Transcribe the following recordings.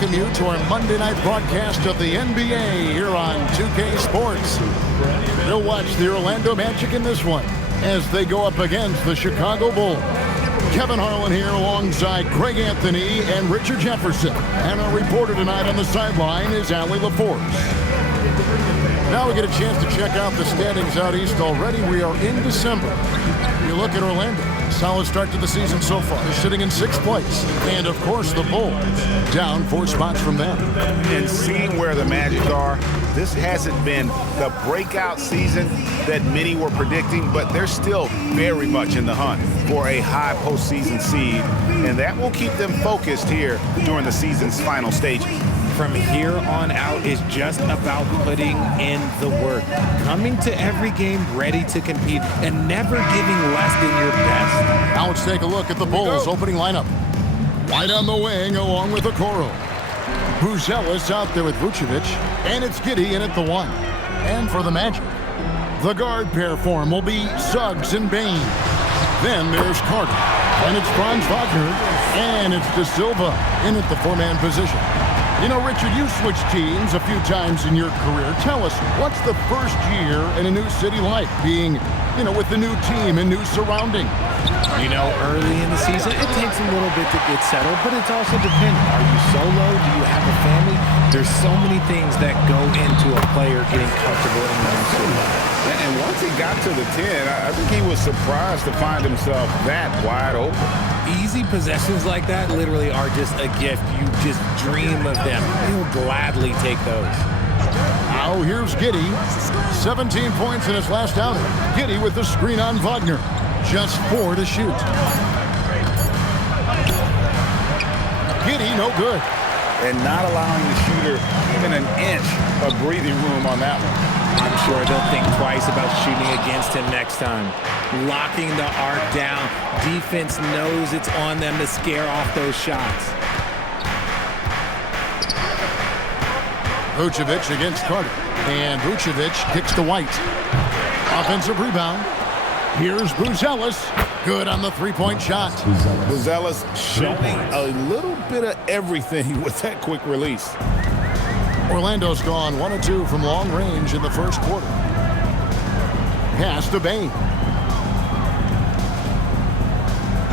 welcome you to our Monday night broadcast of the NBA here on 2K Sports. You'll watch the Orlando Magic in this one as they go up against the Chicago Bulls. Kevin Harlan here alongside Greg Anthony and Richard Jefferson. And our reporter tonight on the sideline is Allie LaForce. Now we get a chance to check out the standings out east already. We are in December. You look at Orlando. Solid start to the season so far. They're sitting in 6th place. And, of course, the Bulls down 4 spots from them. And seeing where the Magic are, this hasn't been the breakout season that many were predicting, but they're still very much in the hunt for a high postseason seed. And that will keep them focused here during the season's final stages. From here on out is just about putting in the work. Coming to every game ready to compete and never giving less than your best. Now let's take a look at the Bulls opening lineup. White on the wing along with Okoro. Buzelis out there with Vucevic. And it's Giddey in at the 1. And for the Magic, the guard pair form will be Suggs and Bane. Then there's Carter. And it's Franz Wagner. And it's De Silva in at the 4-man position. You know, Richard, you switched teams a few times in your career. Tell us, what's the first year in a new city like, being, you know, with the new team and new surroundings? You know, early in the season, it takes a little bit to get settled, but it's also dependent. Are you solo? Do you have a family? There's so many things that go into a player getting comfortable in the new city. And once he got to the 10, I think he was surprised to find himself that wide open. Easy possessions like that literally are just a gift. You just dream of them. You'll gladly take those. Now here's Giddey. 17 points in his last outing. Giddey with the screen on Wagner. Just 4 to shoot. Giddey, no good. And not allowing the shooter even an inch of breathing room on that one. I'm sure they'll think twice about shooting against him next time. Locking the arc down. Defense knows it's on them to scare off those shots. Vucevic against Carter. And Vucevic kicks to White. Offensive rebound. Here's Buzelis. Good on the 3-point shot. Buzelis showing a little bit of everything with that quick release. Orlando's gone 1 of 2 from long range in the first quarter. Pass to Bane.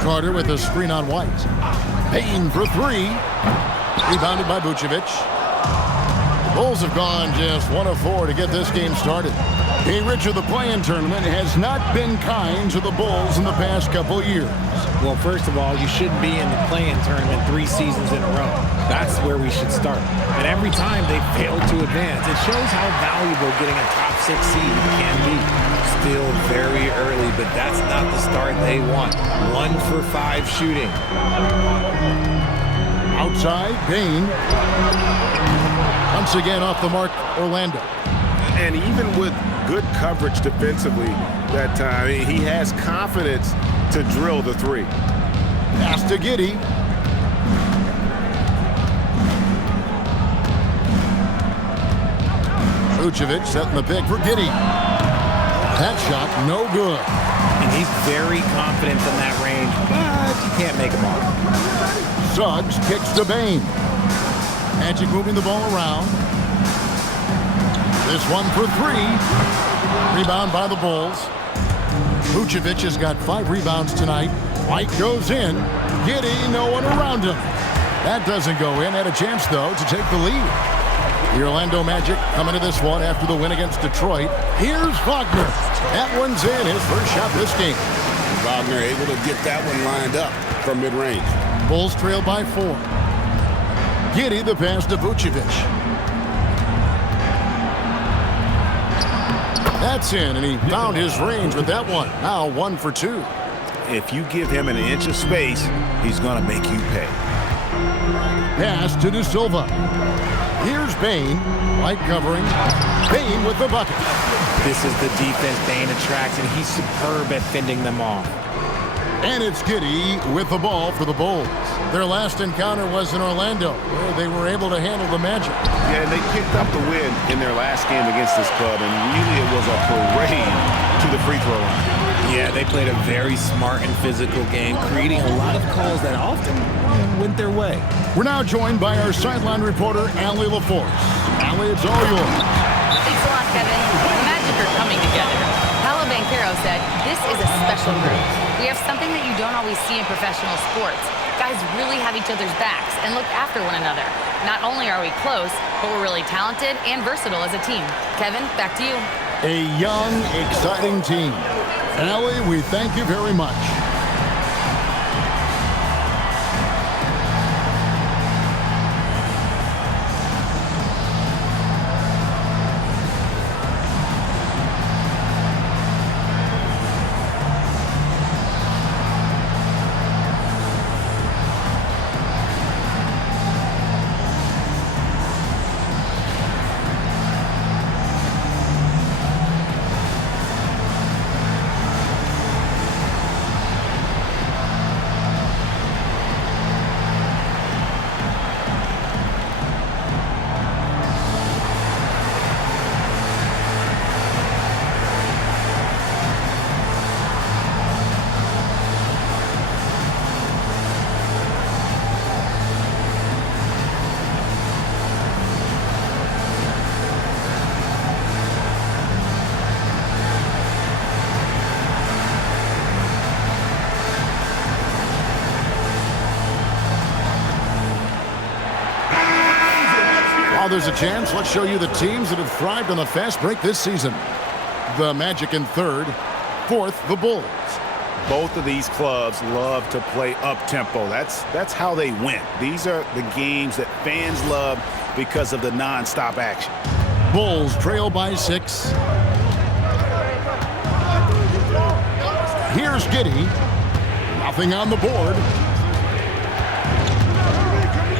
Carter with a screen on White. Bane for 3. Rebounded by Vucevic. Bulls have gone just 1 of 4 to get this game started. Hey, Richard, the play-in tournament has not been kind to the Bulls in the past couple years. Well, first of all, you shouldn't be in the play-in tournament 3 seasons in a row. That's where we should start. And every time they fail to advance, it shows how valuable getting a top 6 seed can be. Still very early, but that's not the start they want. 1 for 5 shooting. Outside, Bane. Once again off the mark, Orlando. And even with good coverage defensively that time, he has confidence to drill the 3. Pass to Giddey. Vucevic setting the pick for Giddey. That shot, no good. And he's very confident in that range, but you can't make him off. Suggs kicks to Bane. Magic moving the ball around. This one for 3. Rebound by the Bulls. Vucevic has got 5 rebounds tonight. White goes in. Giddey, no one around him. That doesn't go in. Had a chance, though, to take the lead. The Orlando Magic coming to this one after the win against Detroit. Here's Wagner. That one's in. His first shot this game. Wagner able to get that one lined up from mid-range. Bulls trail by 4. Giddey the pass to Vucevic. That's in, and he found his range with that one. Now 1 for 2. If you give him an inch of space, he's going to make you pay. Pass to De Silva. Here's Bane. White covering. Bane with the bucket. This is the defense Bane attracts, and he's superb at fending them off. And it's Giddey with the ball for the Bulls. Their last encounter was in Orlando, where they were able to handle the Magic. Yeah, and they picked up the win in their last game against this club, and really it was a parade to the free throw line. Yeah, they played a very smart and physical game, creating a lot of calls that often went their way. We're now joined by our sideline reporter, Allie LaForce. Allie, it's all yours. Thanks a lot, Kevin. The Magic are coming together. Paolo Banchero said, "This is a special group. We have something that you don't always see in professional sports. Guys really have each other's backs and look after one another. Not only are we close, but we're really talented and versatile as a team." Kevin, back to you. A young, exciting team. Allie, we thank you very much. While there's a chance, let's show you the teams that have thrived on the fast break this season. The Magic in third, fourth, the Bulls. Both of these clubs love to play up-tempo. That's how they win. These are the games that fans love because of the non-stop action. Bulls trail by 6. Here's Giddey. Nothing on the board.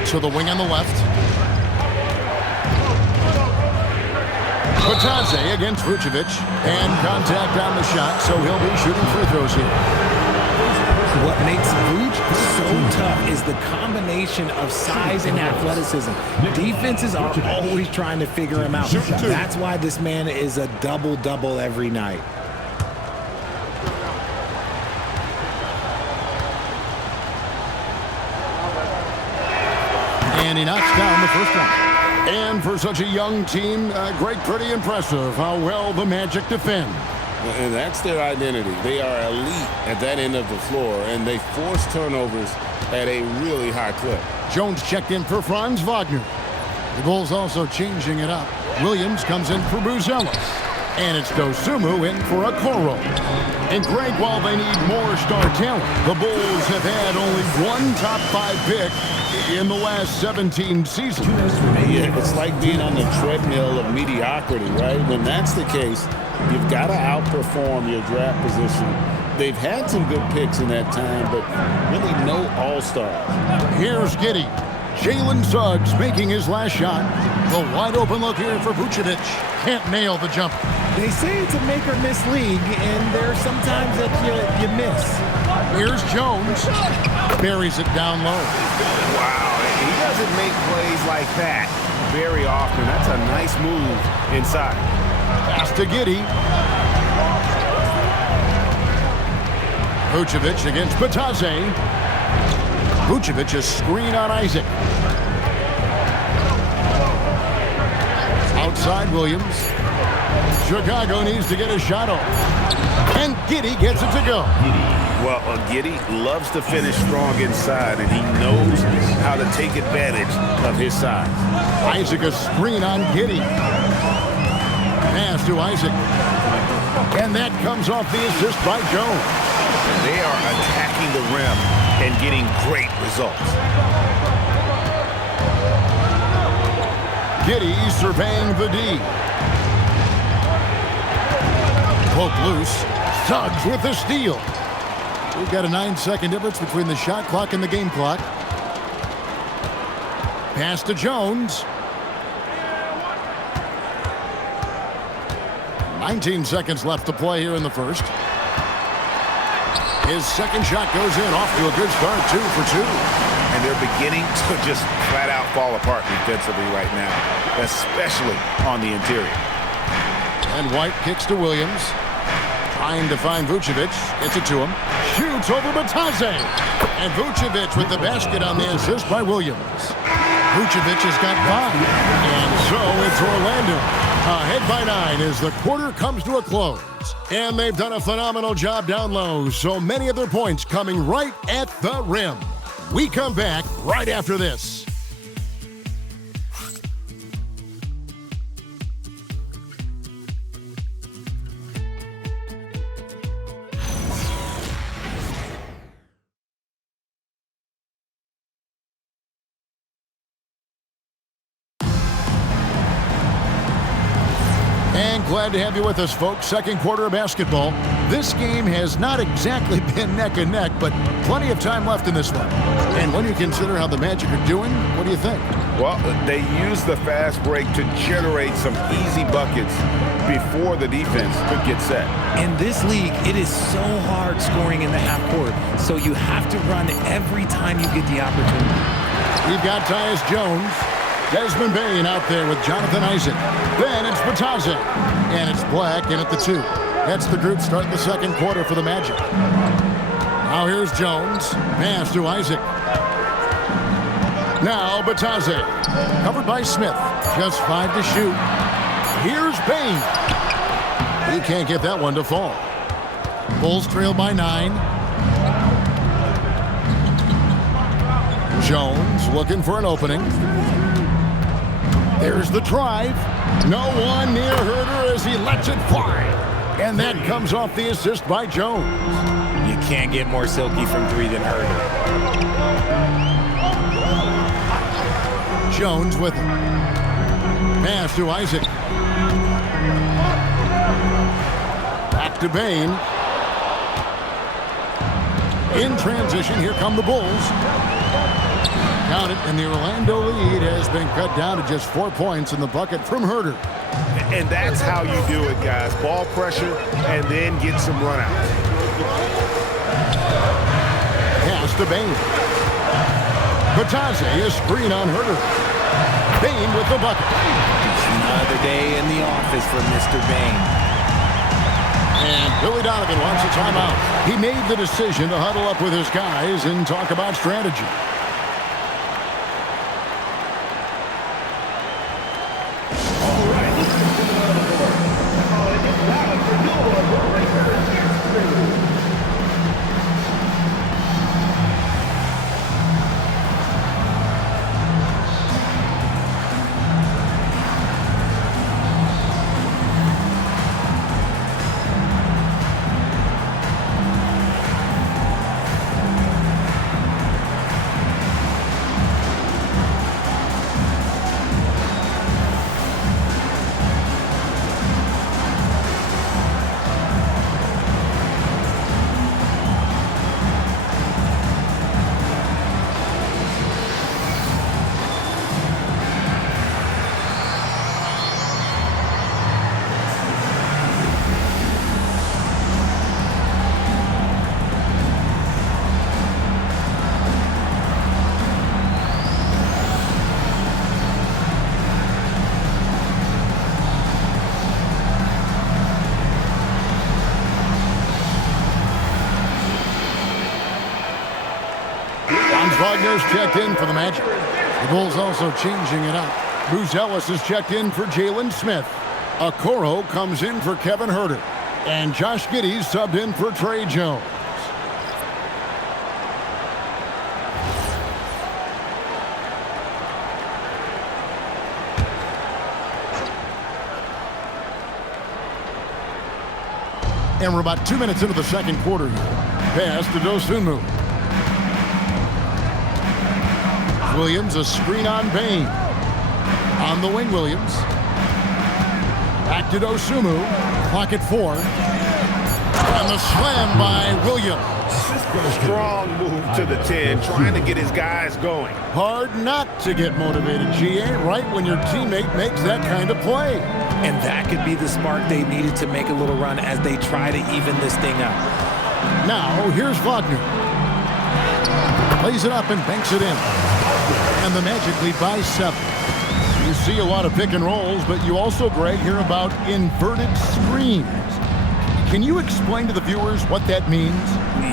To the wing on the left. Batadze against Vucevic, and contact on the shot, so he'll be shooting free throws here. What makes Vuce so tough is the combination of size and athleticism. Defenses are always trying to figure him out. That's why this man is a double-double every night. And he knocks down the first one. And for such a young team, pretty impressive how well the Magic defend. And that's their identity. They are elite at that end of the floor, and they force turnovers at a really high clip. Jones checked in for Franz Wagner. The Bulls also changing it up. Williams comes in for Buzelis. And it's Dosumu in for Okoro. And Greg, while they need more star talent, the Bulls have had only one top 5 pick in the last 17 seasons. Yeah, it's like being on the treadmill of mediocrity, right? When that's the case, you've got to outperform your draft position. They've had some good picks in that time, but really no all-stars. Here's Giddey. Jalen Suggs making his last shot. The wide open look here for Vucevic. Can't nail the jumper. They say it's a make or miss league, and there are some times that you miss. Here's Jones. Buries it down low. Wow, he doesn't make plays like that very often. That's a nice move inside. Pass to Giddey. Vucevic against Batadze. Vucevic a screen on Isaac. Outside Williams. Chicago needs to get a shot off. And Giddey gets it to go. Well, Giddey loves to finish strong inside, and he knows how to take advantage of his size. Isaac a screen on Giddey. Pass to Isaac. And that comes off the assist by Jones. They are attacking the rim and getting great results. Giddey surveying the D. Poke loose. Suggs with the steal. We've got a 9-second difference between the shot clock and the game clock. Pass to Jones. 19 seconds left to play here in the first. His second shot goes in, off to a good start, 2 for 2. And they're beginning to just flat out fall apart defensively right now, especially on the interior. And White kicks to Williams. Trying to find Vucevic. Gets it to him. Shoots over Batadze. And Vucevic with the basket on the assist by Williams. Vucevic has got 5. And so it's Orlando. Ahead by 9 as the quarter comes to a close. And they've done a phenomenal job down low. So many of their points coming right at the rim. We come back right after this. And glad to have you with us, folks. Second quarter of basketball. This game has not exactly been neck and neck, but plenty of time left in this one. And when you consider how the Magic are doing, what do you think? Well, they use the fast break to generate some easy buckets before the defense could get set. In this league, it is so hard scoring in the half court, so you have to run every time you get the opportunity. We've got Tyus Jones. Desmond Bane out there with Jonathan Isaac. Then it's Batadze. And it's Black in at the 2. That's the group starting the second quarter for the Magic. Now here's Jones. Pass to Isaac. Now Batadze. Covered by Smith. Just 5 to shoot. Here's Bane. He can't get that one to fall. Bulls trail by 9. Jones looking for an opening. There's the drive. No one near Herder as he lets it fly. And that comes off the assist by Jones. You can't get more silky from 3 than Herder. Jones with him. Pass to Isaac. Back to Bane. In transition, here come the Bulls. Count it, and the Orlando lead has been cut down to just 4 points in the bucket from Herder. And that's how you do it, guys. Ball pressure and then get some runouts. Pass to Bane. Batadze, a screen on Herder. Bane with the bucket. Another day in the office for Mr. Bane. And Billy Donovan wants a timeout. He made the decision to huddle up with his guys and talk about strategy. Wagner's checked in for the Magic. The Bulls also changing it up. Bruce Ellis is checked in for Jalen Smith. Okoro comes in for Kevin Herder. And Josh Giddey subbed in for Trey Jones. And we're about 2 minutes into the second quarter here. Pass to Dosunmu. Williams, a screen on Bane. On the wing, Williams. Back to Dosunmu. Clock at 4. And the slam by Williams. Strong move to the 10, trying to get his guys going. Hard not to get motivated, GA, right when your teammate makes that kind of play. And that could be the spark they needed to make a little run as they try to even this thing up. Now, here's Wagner. Plays it up and banks it in. And the Magic lead by 7. You see a lot of pick and rolls, but you also, Greg, hear about inverted screens. You Can you explain to the viewers what that means?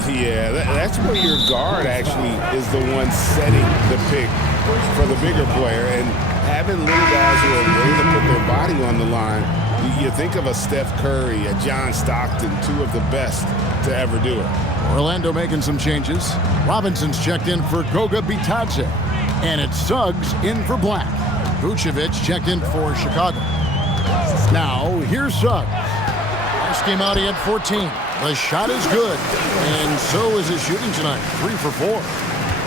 Yeah, that's where your guard actually is the one setting the pick for the bigger player. And having little guys who are ready to put their body on the line, you think of a Steph Curry, a John Stockton, two of the best to ever do it. Orlando making some changes. Robinson's checked in for Goga Bitadze. And it's Suggs in for Black. Vucevic checked in for Chicago. Now, here's Suggs. Last game out, he had 14. The shot is good. And so is his shooting tonight. 3 for 4.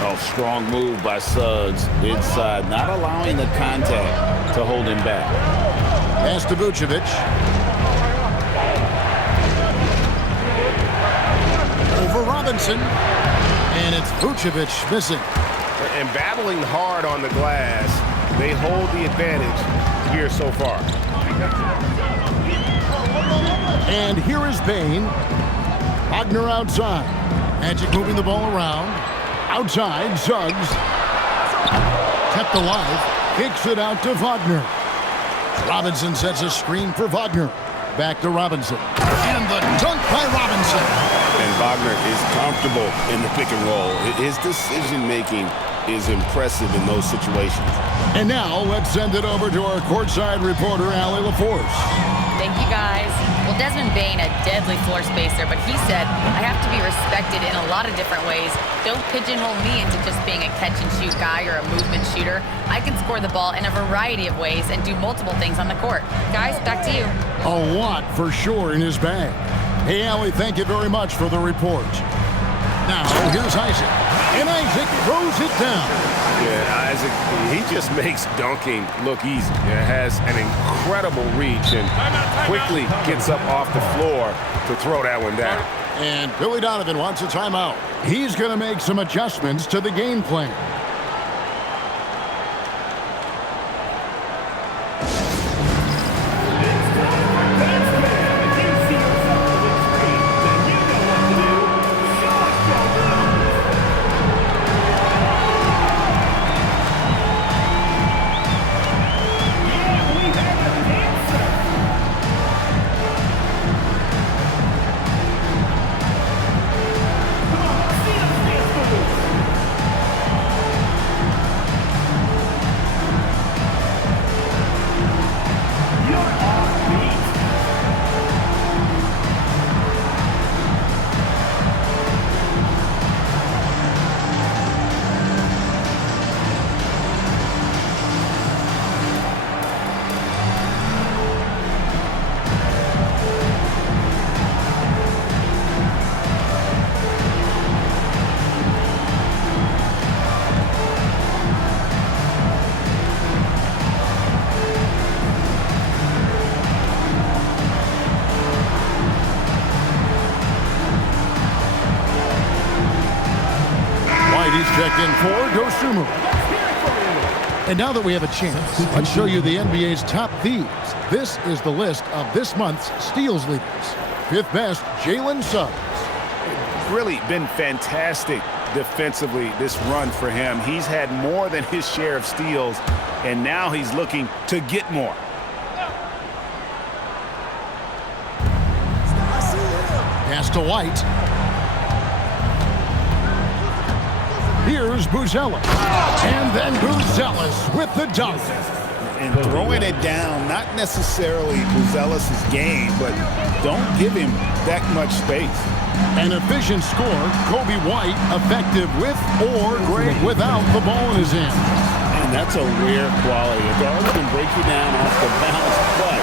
Oh, strong move by Suggs inside, not allowing the contact to hold him back. Pass to Vucevic. Over Robinson. And it's Vucevic missing. And battling hard on the glass, they hold the advantage here so far. And here is Bain. Wagner outside. Magic moving the ball around. Outside, Suggs. Kept alive. Kicks it out to Wagner. Robinson sets a screen for Wagner. Back to Robinson. And the dunk by Robinson. And Wagner is comfortable in the pick and roll. His decision-making is impressive in those situations. And now, let's send it over to our courtside reporter, Allie LaForce. Thank you, guys. Well, Desmond Bain, a deadly floor spacer, but he said, I have to be respected in a lot of different ways. Don't pigeonhole me into just being a catch-and-shoot guy or a movement shooter. I can score the ball in a variety of ways and do multiple things on the court. Guys, back to you. A lot for sure in his bag. Hey, Allie, thank you very much for the report. Now, here's Isaac. And Isaac throws it down. Yeah, Isaac, he just makes dunking look easy. It has an incredible reach and quickly gets up off the floor to throw that one down. And Billy Donovan wants a timeout. He's going to make some adjustments to the game plan. Checked in for Dosunmu. And now that we have a chance, let's show you the NBA's top thieves. This is the list of this month's steals leaders. 5th best, Jalen Suggs. Really been fantastic defensively this run for him. He's had more than his share of steals, and now he's looking to get more. Pass to White. Here's Buzelis. And then Buzelis with the dunk. And throwing it down, not necessarily Buzelis' game, but don't give him that much space. An efficient score, Kobe White, effective with or great without the ball in his hand. And that's a rare quality. A guard can break you down off the bounce, but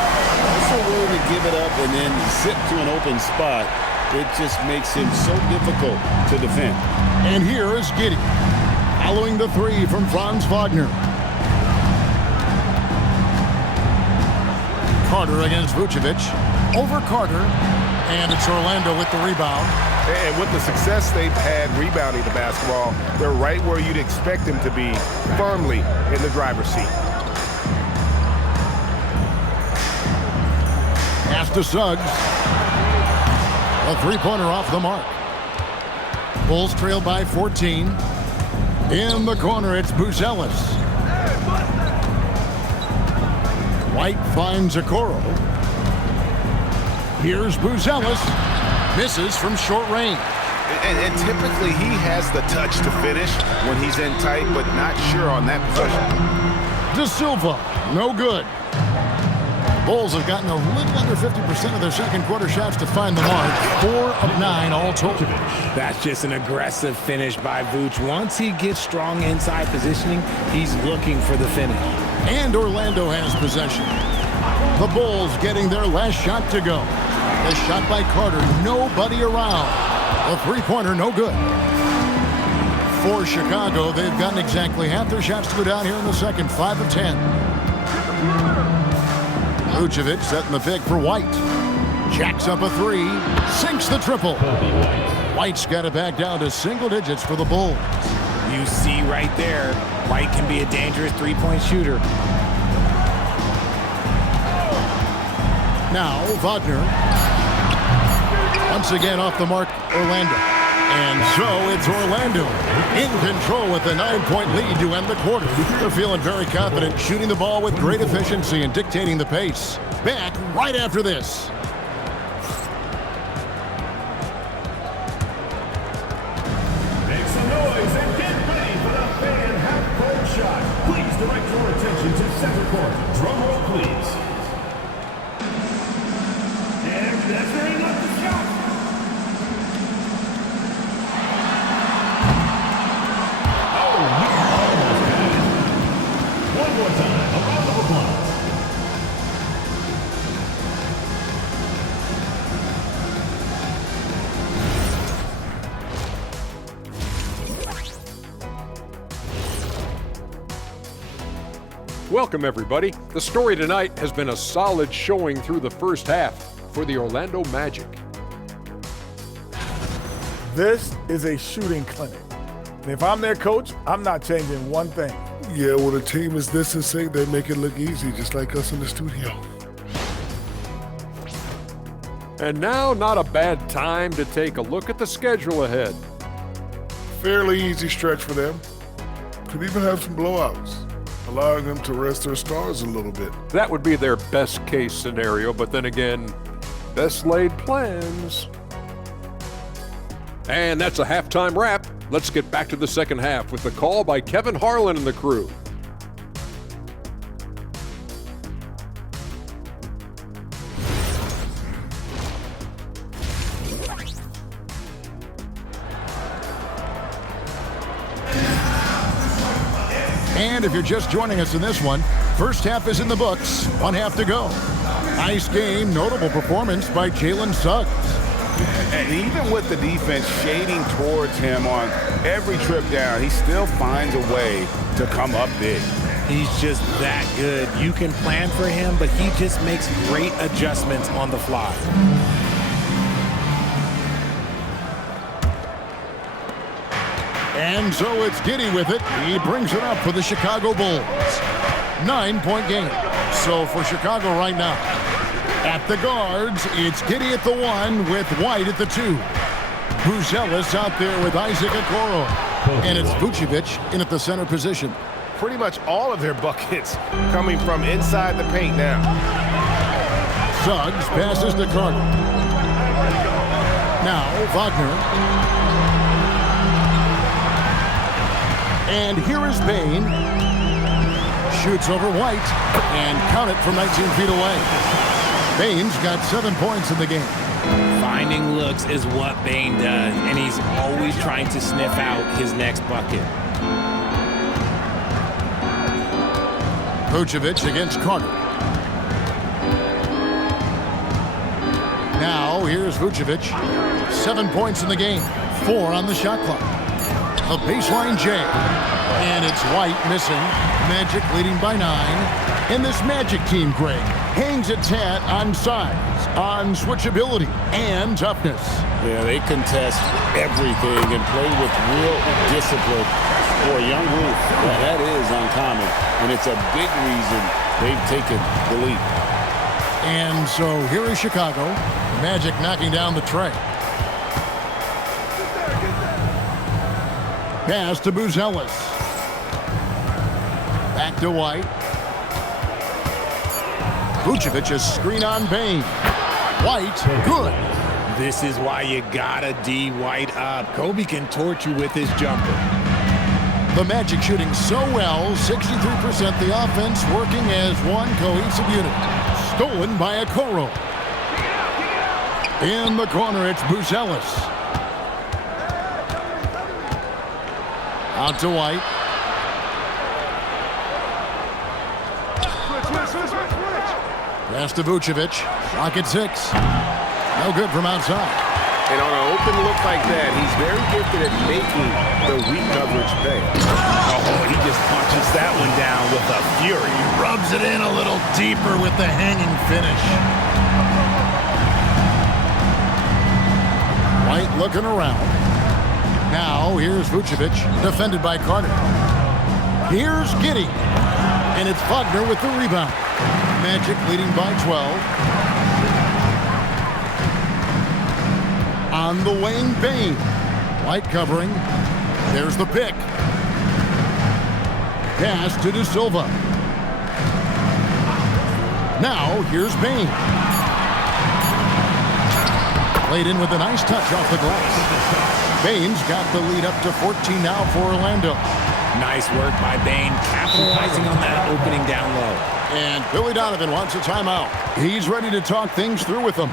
also willing to give it up and then zip to an open spot. It just makes him so difficult to defend. And here is Giddey, following the 3 from Franz Wagner. Carter against Vucevic. Over Carter. And it's Orlando with the rebound. And with the success they've had rebounding the basketball, they're right where you'd expect them to be, firmly in the driver's seat. Pass to Suggs. A 3-pointer off the mark. Bulls trail by 14. In the corner, it's Buzelis. White finds Okoro. Here's Buzelis. Misses from short range. And typically he has the touch to finish when he's in tight, but not sure on that possession. De Silva, no good. Bulls have gotten a little under 50% of their second quarter shots to find the mark. 4 of 9 all told. That's just an aggressive finish by Vooch. Once he gets strong inside positioning, he's looking for the finish. And Orlando has possession. The Bulls getting their last shot to go. The shot by Carter, nobody around. The three-pointer, no good. For Chicago, they've gotten exactly half their shots to go down here in the second, 5 of 10. Vucevic setting the pick for White. Jacks up a three, sinks the triple. White's got it back down to single digits for the Bulls. You see right there, White can be a dangerous three-point shooter. Now, Wagner. Once again off the mark, Orlando. And so it's Orlando in control with a 9-point lead to end the quarter. They're feeling very confident, shooting the ball with great efficiency and dictating the pace. Back right after this. Make some noise and get ready for the fan half-court shot. Please direct your attention to center court. Drum roll, please. And that's very much the shot. One more time, around the block. Welcome, everybody. The story tonight has been a solid showing through the first half for the Orlando Magic. This is a shooting clinic. And if I'm their coach, I'm not changing one thing. Yeah, when a team is this in sync, they make it look easy, just like us in the studio. And now, not a bad time to take a look at the schedule ahead. Fairly easy stretch for them. Could even have some blowouts, allowing them to rest their stars a little bit. That would be their best case scenario, but then again, best laid plans. And that's a halftime wrap. Let's get back to the second half with the call by Kevin Harlan and the crew. And if you're just joining us in this one, first half is in the books, one half to go. Nice game, notable performance by Jalen Suggs. And even with the defense shading towards him on every trip down, he still finds a way to come up big. He's just that good. You can plan for him, but he just makes great adjustments on the fly. And so it's Giddey with it. He brings it up for the Chicago Bulls. 9-point game. So for Chicago right now, at the guards, it's Giddey at the 1 with White at the 2. Buzelis out there with Isaac Okoro. And it's Vucevic in at the center position. Pretty much all of their buckets coming from inside the paint now. Suggs passes to Carter. Now Wagner. And here is Payne. Shoots over White and count it from 19 feet away. Payne's got 7 points in the game. Finding looks is what Bane does, and he's always trying to sniff out his next bucket. Vucevic against Carter. Now here's Vucevic. 7 points in the game. 4 on the shot clock. A baseline J. And it's White missing. Magic leading by 9. And this Magic team, Greg, hangs its hat on size, on switchability, and toughness. Yeah, they contest everything and play with real discipline for a young group. That is uncommon, and it's a big reason they've taken the lead. And so here is Chicago. Magic knocking down the tray. Pass to Buzelis. Back to White. Vucevic's screen on Payne. White, good. This is why you gotta D White up. Kobe can torch you with his jumper. The Magic shooting so well, 63% the offense working as one cohesive unit. Stolen by Okoro. In the corner, it's Buzelis. Out to White. Pass to Vucevic. Rocket 6. No good from outside. And on an open look like that, he's very gifted at making the weak coverage pay. Oh, he just punches that one down with a fury. Rubs it in a little deeper with the hanging finish. White looking around. Now, here's Vucevic, defended by Carter. Here's Giddey. And it's Wagner with the rebound. Magic leading by 12. On the wing, Bane. White covering. There's the pick. Pass to De Silva. Now, here's Bane. Played in with a nice touch off the glass. Bane's got the lead up to 14 now for Orlando. Nice work by Bane, capitalizing on that opening down low. And Billy Donovan wants a timeout. He's ready to talk things through with them.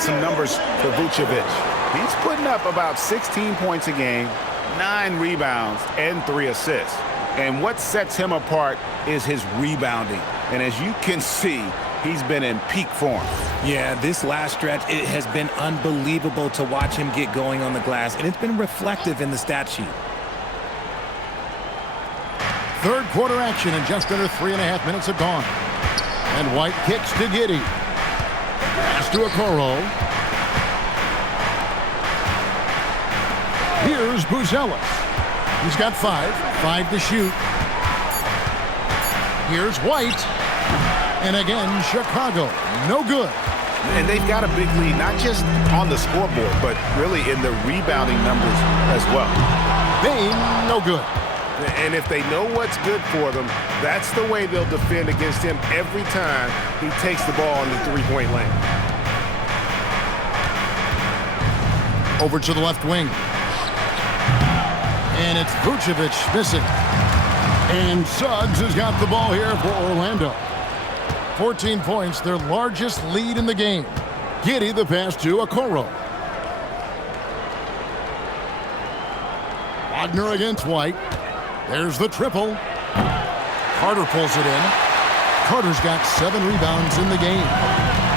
Some numbers for Vucevic. He's putting up about 16 points a game, 9 rebounds, and 3 assists. And what sets him apart is his rebounding. And as you can see, he's been in peak form. Yeah, this last stretch, it has been unbelievable to watch him get going on the glass, and it's been reflective in the stat sheet. Third quarter action in just under 3.5 minutes have gone. And White kicks to Giddey. Pass to Okoro. Here's Buzelis. He's got 5 to shoot. Here's White. And again, Chicago. No good. And they've got a big lead, not just on the scoreboard, but really in the rebounding numbers as well. Bane, no good. And if they know what's good for them, that's the way they'll defend against him every time he takes the ball in the three-point lane. Over to the left wing. And it's Vucevic missing. And Suggs has got the ball here for Orlando. 14 points, their largest lead in the game. Giddey the pass to Okoro. Wagner against White. There's the triple. Carter pulls it in. Carter's got 7 rebounds in the game.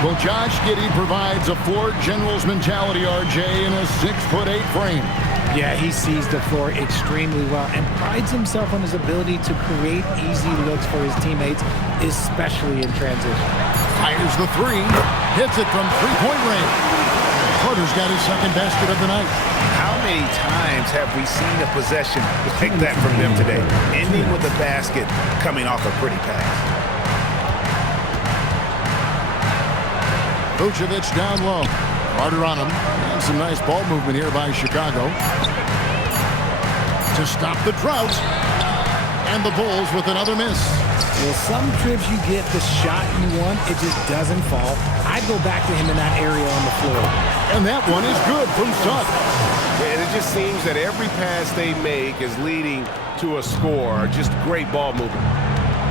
Well, Josh Giddey provides a Ford General's mentality, RJ, in a 6'8" frame. Yeah, he sees the floor extremely well and prides himself on his ability to create easy looks for his teammates, especially in transition. Fires the 3. Hits it from three-point range. Carter's got his second basket of the night. How many times have we seen a possession like that from them today, ending with a basket coming off a pretty pass? Vucevic down low. Carter on him. And some nice ball movement here by Chicago. To stop the drought. And the Bulls with another miss. Well, some trips you get the shot you want, it just doesn't fall. I'd go back to him in that area on the floor. And that one is good from Sutton. And it just seems that every pass they make is leading to a score. Just great ball movement.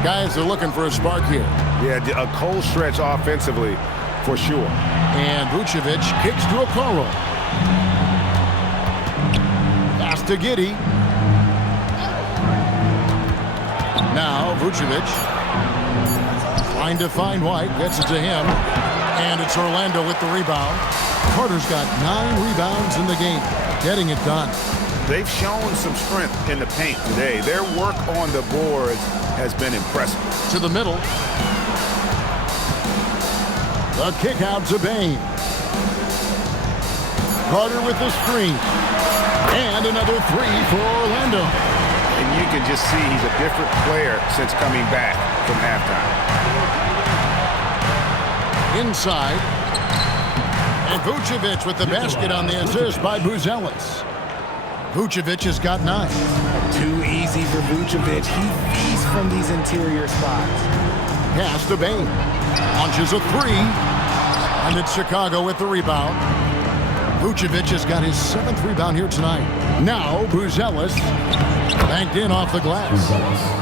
Guys are looking for a spark here. Yeah, a cold stretch offensively for sure. And Vucevic kicks to Okoro. Pass to Giddey. Now Vucevic trying to find White, gets it to him, and it's Orlando with the rebound. Carter's got 9 rebounds in the game, getting it done. They've shown some strength in the paint today. Their work on the boards has been impressive. To the middle. The kick out to Bain. Carter with the screen. And another 3 for Orlando. And you can just see he's a different player since coming back from halftime. Inside. And Vucevic with the basket on the assist by Buzelis. Vucevic has got 9. Too easy for Vucevic. He feasts from these interior spots. Pass to Bain. Launches a 3. And it's Chicago with the rebound. Vucevic has got his 7th rebound here tonight. Now Buzelis banked in off the glass.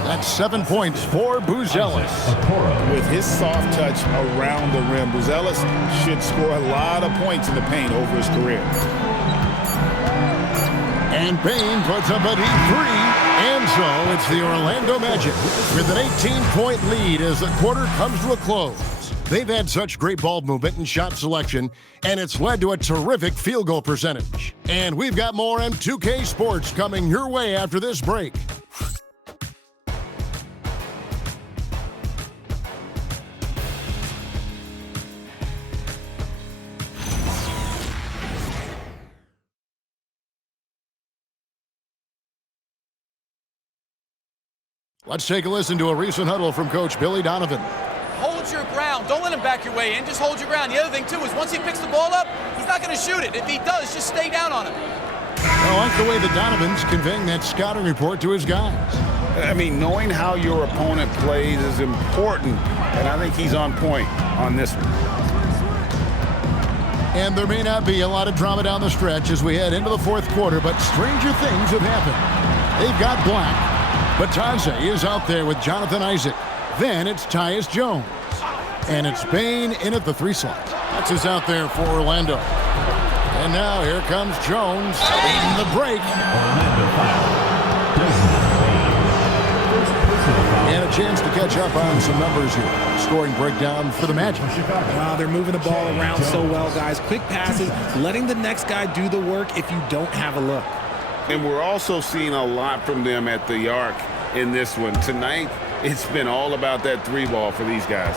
That's 7 points for Buzelis. With his soft touch around the rim, Buzelis should score a lot of points in the paint over his career. And Bain puts up a deep 3. And so it's the Orlando Magic with an 18-point lead as the quarter comes to a close. They've had such great ball movement and shot selection, and it's led to a terrific field goal percentage. And we've got more M2K Sports coming your way after this break. Let's take a listen to a recent huddle from Coach Billy Donovan. Hold your ground. Don't let him back your way in. Just hold your ground. The other thing, too, is once he picks the ball up, he's not going to shoot it. If he does, just stay down on him. I like the way the Donovan's conveying that scouting report to his guys. I mean, knowing how your opponent plays is important, and I think he's on point on this one. And there may not be a lot of drama down the stretch as we head into the fourth quarter, but stranger things have happened. They've got Black, but Taze is out there with Jonathan Isaac. Then it's Tyus Jones. And it's Bain in at the 3 slot. That's who's out there for Orlando. And now here comes Jones in the break. And a chance to catch up on some numbers here. Scoring breakdown for the Magic. Wow, they're moving the ball around so well, guys. Quick passes, letting the next guy do the work if you don't have a look. And we're also seeing a lot from them at the arc in this one. Tonight, it's been all about that 3 ball for these guys.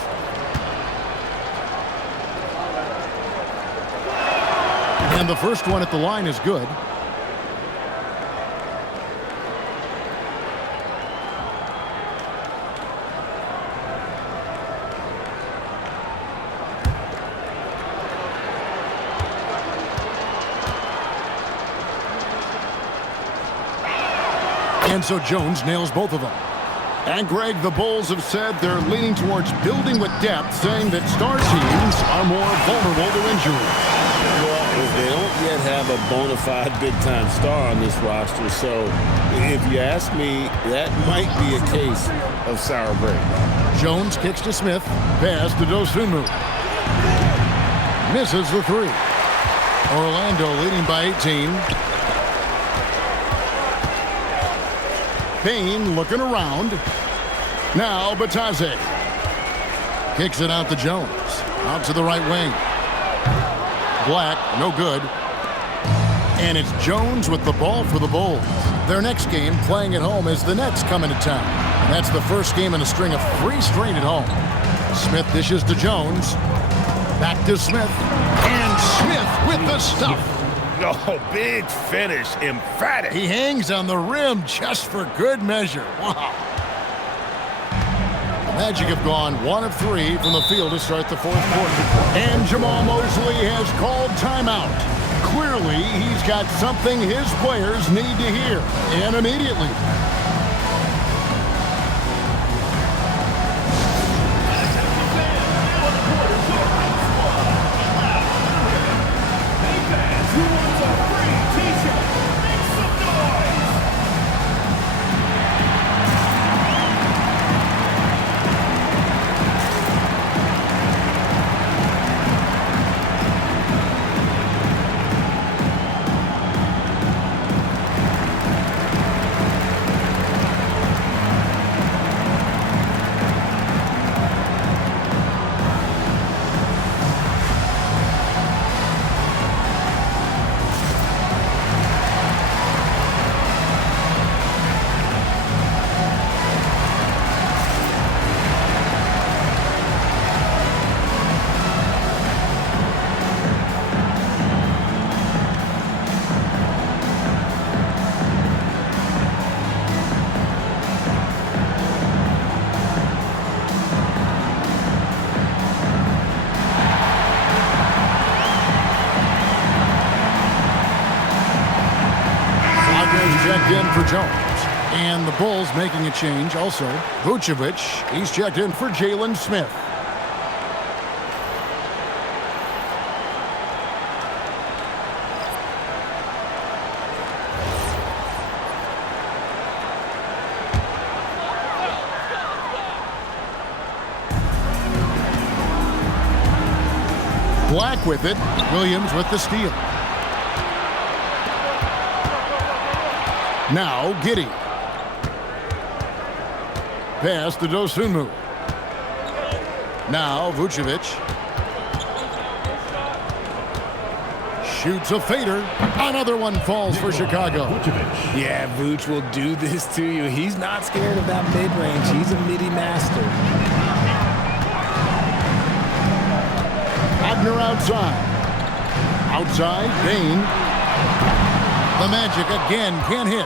And the first one at the line is good. And so Jones nails both of them. And Greg, the Bulls have said they're leaning towards building with depth, saying that star teams are more vulnerable to injury. Well, they don't yet have a bona fide big-time star on this roster, so if you ask me, that might be a case of sour grapes. Jones kicks to Smith, pass to Dosunmu. Misses the 3. Orlando leading by 18. Bain looking around. Now Bataze. Kicks it out to Jones. Out to the right wing. Black, no good. And it's Jones with the ball for the Bulls. Their next game playing at home as the Nets come into town. That's the first game in a string of 3 straight at home. Smith dishes to Jones. Back to Smith. And Smith with the stuff. Oh, big finish, emphatic. He hangs on the rim just for good measure. Wow. The Magic have gone 1 of 3 from the field to start the fourth quarter. And Jamal Mosley has called timeout. Clearly, he's got something his players need to hear, and immediately. Jones. And the Bulls making a change also. Vucevic, he's checked in for Jalen Smith. Black with it. Williams with the steal. Now Giddey. Pass to Dosunmu. Now Vucevic. Shoots a fader. Another one falls for Chicago. Yeah, Vooch will do this to you. He's not scared of that mid-range. He's a midi master. Wagner outside. Outside, Bane. The Magic again can't hit.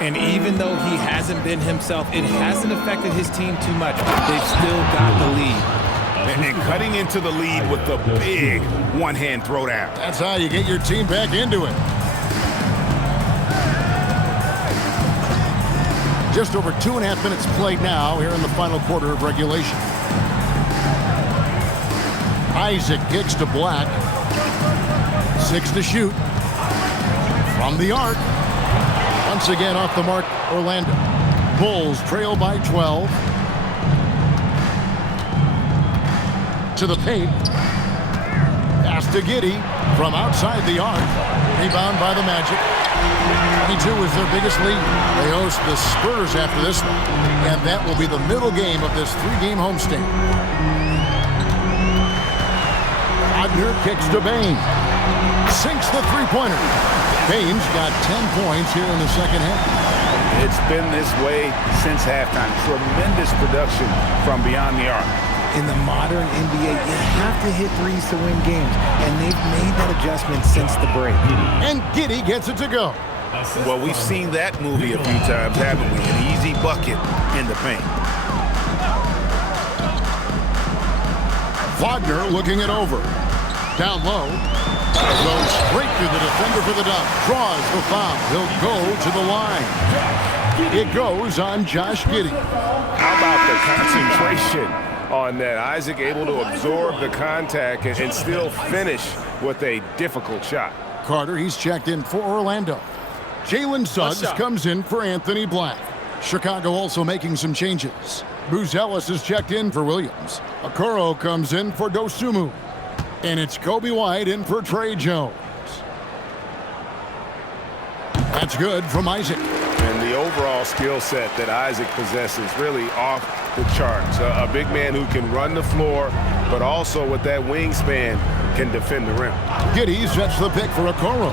And even though he hasn't been himself, it hasn't affected his team too much. They've still got the lead. And then cutting into the lead with the big one-hand throwdown. That's how you get your team back into it. Just over 2.5 minutes played now here in the final quarter of regulation. Isaac kicks to Black. 6 to shoot. From the arc. Once again off the mark, Orlando. Bulls trail by 12. To the paint. Pass to Giddey from outside the arc. Rebound by the Magic. 22 is their biggest lead. They host the Spurs after this one. And that will be the middle game of this 3-game homestand. Wagner kicks to Bane. Sinks the three-pointer. Bane's got 10 points here in the second half. It's been this way since halftime. Tremendous production from beyond the arc. In the modern NBA, you have to hit threes to win games, and they've made that adjustment since the break. And Giddey gets it to go. Well, we've seen that movie a few times, haven't we? An easy bucket in the paint. Wagner looking it over. Down low. Goes straight through the defender for the dunk. Draws the foul. He'll go to the line. It goes on Josh Giddey. How about the concentration on that? Isaac able to absorb the contact and still finish with a difficult shot. Carter, he's checked in for Orlando. Jalen Suggs comes in for Anthony Black. Chicago also making some changes. Buzelis is checked in for Williams. Okoro comes in for Dosunmu. And it's Kobe White in for Trey Jones. That's good from Isaac. And the overall skill set that Isaac possesses really off the charts. A big man who can run the floor, but also with that wingspan can defend the rim. Giddey sets the pick for Okoro.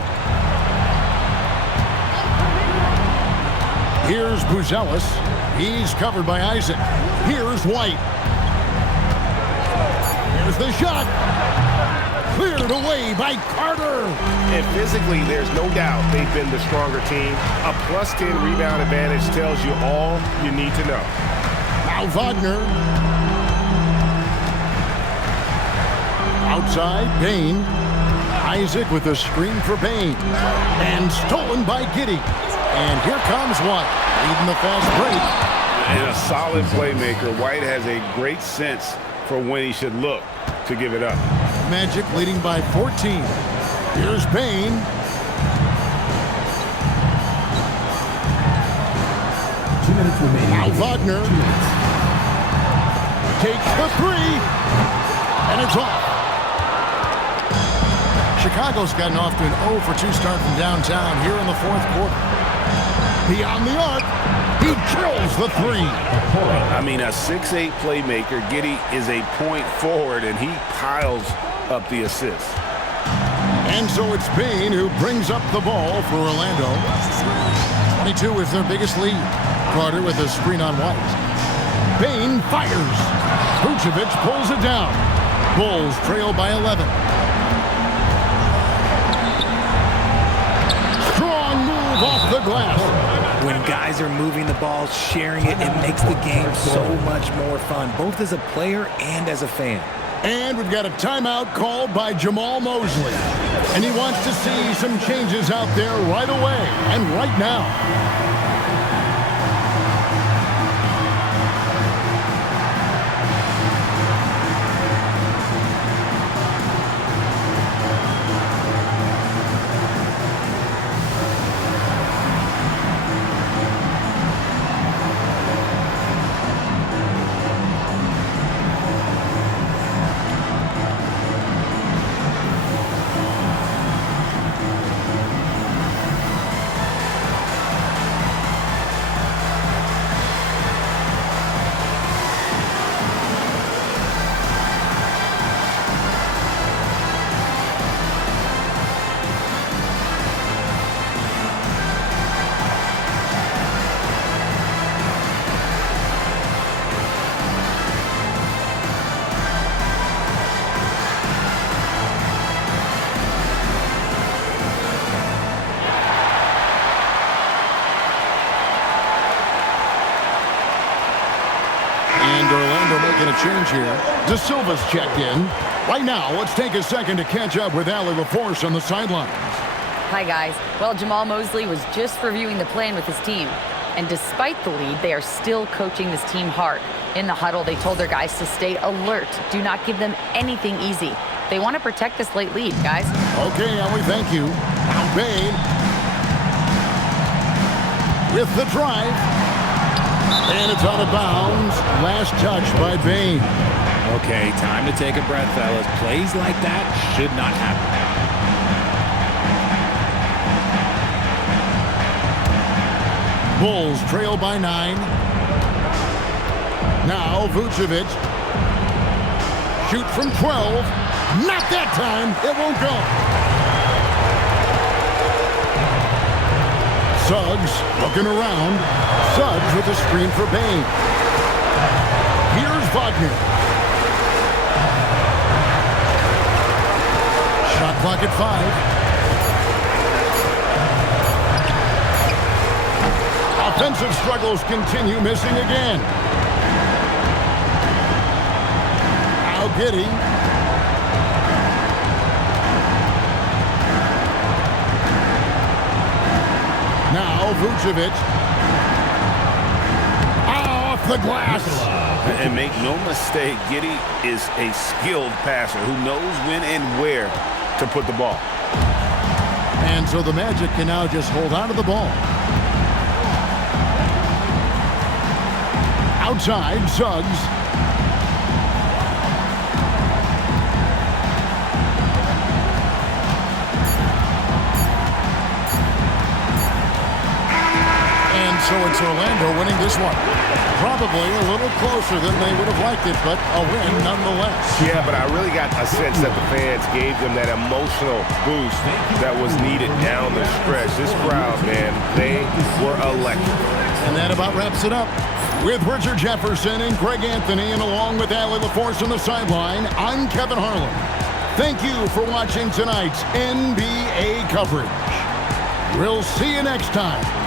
Here's Buzelis. He's covered by Isaac. Here's White. Here's the shot. Cleared away by Carter. And physically, there's no doubt they've been the stronger team. A plus 10 rebound advantage tells you all you need to know. Now Wagner. Outside, Bane. Isaac with a screen for Bane. And stolen by Giddey. And here comes White, leading the fast break. And a solid playmaker. White has a great sense for when he should look to give it up. Magic leading by 14. Here's Bane. Now Wagner takes the three, and it's off. Chicago's gotten off to an 0 for 2 start from downtown here in the fourth quarter. Beyond the arc, he drills the three. I mean, a 6'8 playmaker. Giddey is a point forward, and he piles up the assist. And so it's Bane who brings up the ball for Orlando. 22 is their biggest lead. Carter with a screen on White. Bane fires. Vucevic pulls it down. Bulls trail by 11. Strong move off the glass. When guys are moving the ball, sharing it, it makes the game so much more fun, both as a player and as a fan. And we've got a timeout called by Jamal Mosley. And he wants to see some changes out there right away and right now. change here. De Silva's checked in. Right now, let's take a second to catch up with Allie LaForce on the sidelines. Hi, guys. Well, Jamal Mosley was just reviewing the plan with his team. And despite the lead, they are still coaching this team hard. In the huddle, they told their guys to stay alert. Do not give them anything easy. They want to protect this late lead, guys. Okay, Ellie, thank you. Now Bain with the drive. And it's out of bounds. Last touch by Bain. Okay, time to take a breath, fellas. Plays like that should not happen. Bulls trail by 9. Now Vucevic. Shoot from 12. Not that time. It won't go. Suggs looking around. Suggs with a screen for Bain. Here's Wagner. Shot clock at 5. Offensive struggles continue, missing again. Now Giddey. Now Vucevic. Off the glass. And make no mistake, Giddey is a skilled passer who knows when and where to put the ball. And so the Magic can now just hold on to the ball. Outside, Suggs. And so it's Orlando winning this one. Probably a little closer than they would have liked it, but a win nonetheless. Yeah, but I really got a sense that the fans gave them that emotional boost that was needed down the stretch. This crowd, man, they were electric. And that about wraps it up. With Richard Jefferson and Greg Anthony, and along with Allie LaForce on the sideline, I'm Kevin Harlan. Thank you for watching tonight's NBA coverage. We'll see you next time